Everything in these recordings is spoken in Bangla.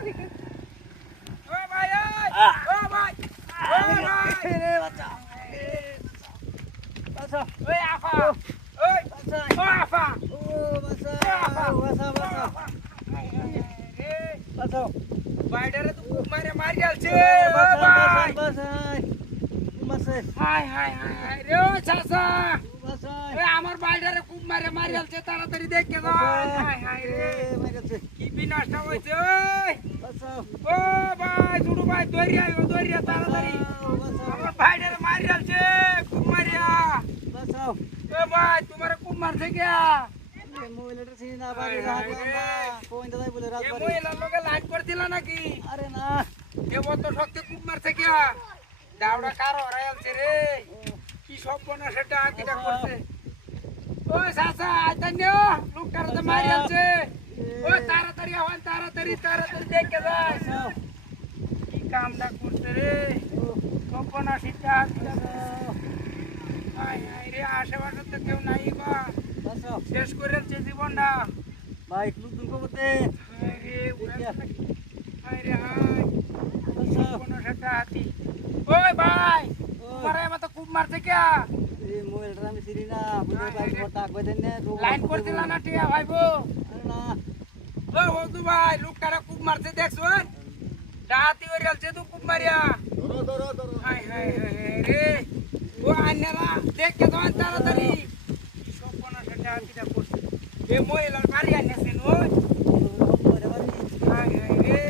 ও ভাই ও ভাই ও ভাই রে বাচ্চা বাচ্চা ওই আফা ওই বাচ্চা ও আফা ও বাচ্চা বাচ্চা বাচ্চা বাচ্চা বাইডারে তো খুব মারে মারি আলছে ও বাচ্চা ভাই বাচ্চা বাচ্চা হাই হাই হাই হাই রে ও চাচা বাচ্চা এ আমার বাইডারে খুব মারে মারি আলছে তাড়াতাড়ি দেখে যাও হাই হাই রে মেরেছে কি বিনাশটা হইছে ওই বাচ্চা ও ভাই ছোট ভাই দৌড়িয়া তাড়াতাড়ি আমার বাইডারে মারি আলছে খুব মারিয়া বাচ্চা এ ভাই তোমারে খুব মারছে কে মোবাইলটা চিনি না বাড়ি রাখলাম না কোন দাদাই বলে এ রাখবারে মহিলার লগে লাইট করছিল নাকি আরে না এ বত শক্তি খুব মারছে কে দাওড়া কার হরাই আলছে রে কি সব বনা সেটা কিটা করছে ওই সাসা আইতান্য লোকটার তো মারি আলছে ওই তাড়াতাড়ি আওয়ান তাড়াতাড়ি দেখে যাই কি কামটা করছে রে সব বনা সেটা কিটা হাই হাই রে আশেপাশে তো কেউ নাই বা বাচ্চা শেষ করে আলছে জীবনটা ভাই লোক দুর্গ করতে হাই রে হাই রে হাই বাচ্চা কোনো সেটা হাতি ওই ভাই তোমার এবার তো খুব মারছে কে এই মোবাইলটা আমি চিনি না বলে ভাই ঘরটা কই দেন না লাইন করছিল না টিয়া ভাইবো আরে না ও বন্ধু ভাই লোকটারা খুব মারছে দেখছো ডাহাতি হয়ে গেছে তো খুব মারিয়া হাই হাই হাই রে ও আন্নারা দেখে তো তাড়াতাড়ি সব কোনো সেটা হাতিটা করছে এ মহিলার বাড়ি আনিয়েছেন ওই হাই হাই রে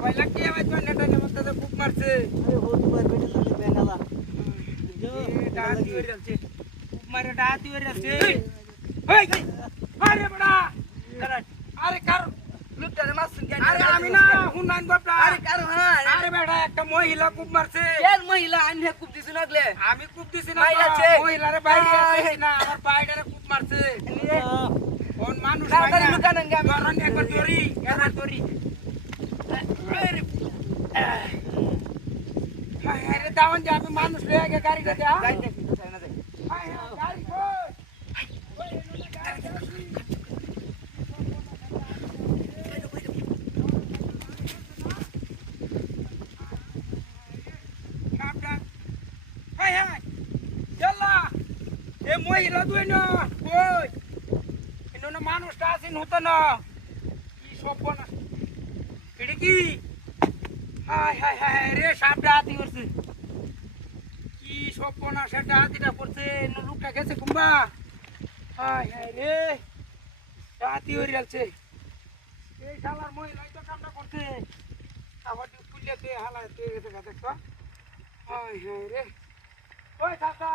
কয়লা কে ভাই তো নেটানের মধ্যে তো খুব মারছে আরে হো তোমার বেটে লাগে বেঙ্গালা ডাহাতি হয়ে গেছে খুব মারে ডাহাতি হয়ে গেছে আরে বড়া আরে কার লোকটারে মারছেন কেন আরে আমি না হুনান বাপলা আরে কার হ্যাঁ আরে বেটা একটা মহিলা খুব মারছে এর মহিলা আনহে খুব দিছ নাগলে আমি খুব দিছি না বাইরে আছে। মহিলারে বাইরে আছে না আমার বাইরে খুব মারছে কোন মানুষ তাড়াতাড়ি লুকান আনগে আমি ধরন একবার দড়ি আরে দাওন যে আমি মানুষ লয়ে আগে গাড়িটা দে যাই দেখি তো চাই না যাই গাড়ি কই সাবধান হাই হাই চল্লা এ মহিলা দুই না কই এনো মানুষটা আসেন হতো না কি সব না এটা কি হাই হাই হাই রে সাপটা হাতি করছে কি সব না সেটা হাতিটা করছে লোকটা গেছে কুম্বা হাই হাই রে হাতি হয়ে গেছে এই শালার মহিলাই তো কামটা করছে আবার পুলিয়া হালা দেখছো হাই হাই রে ওই চাচা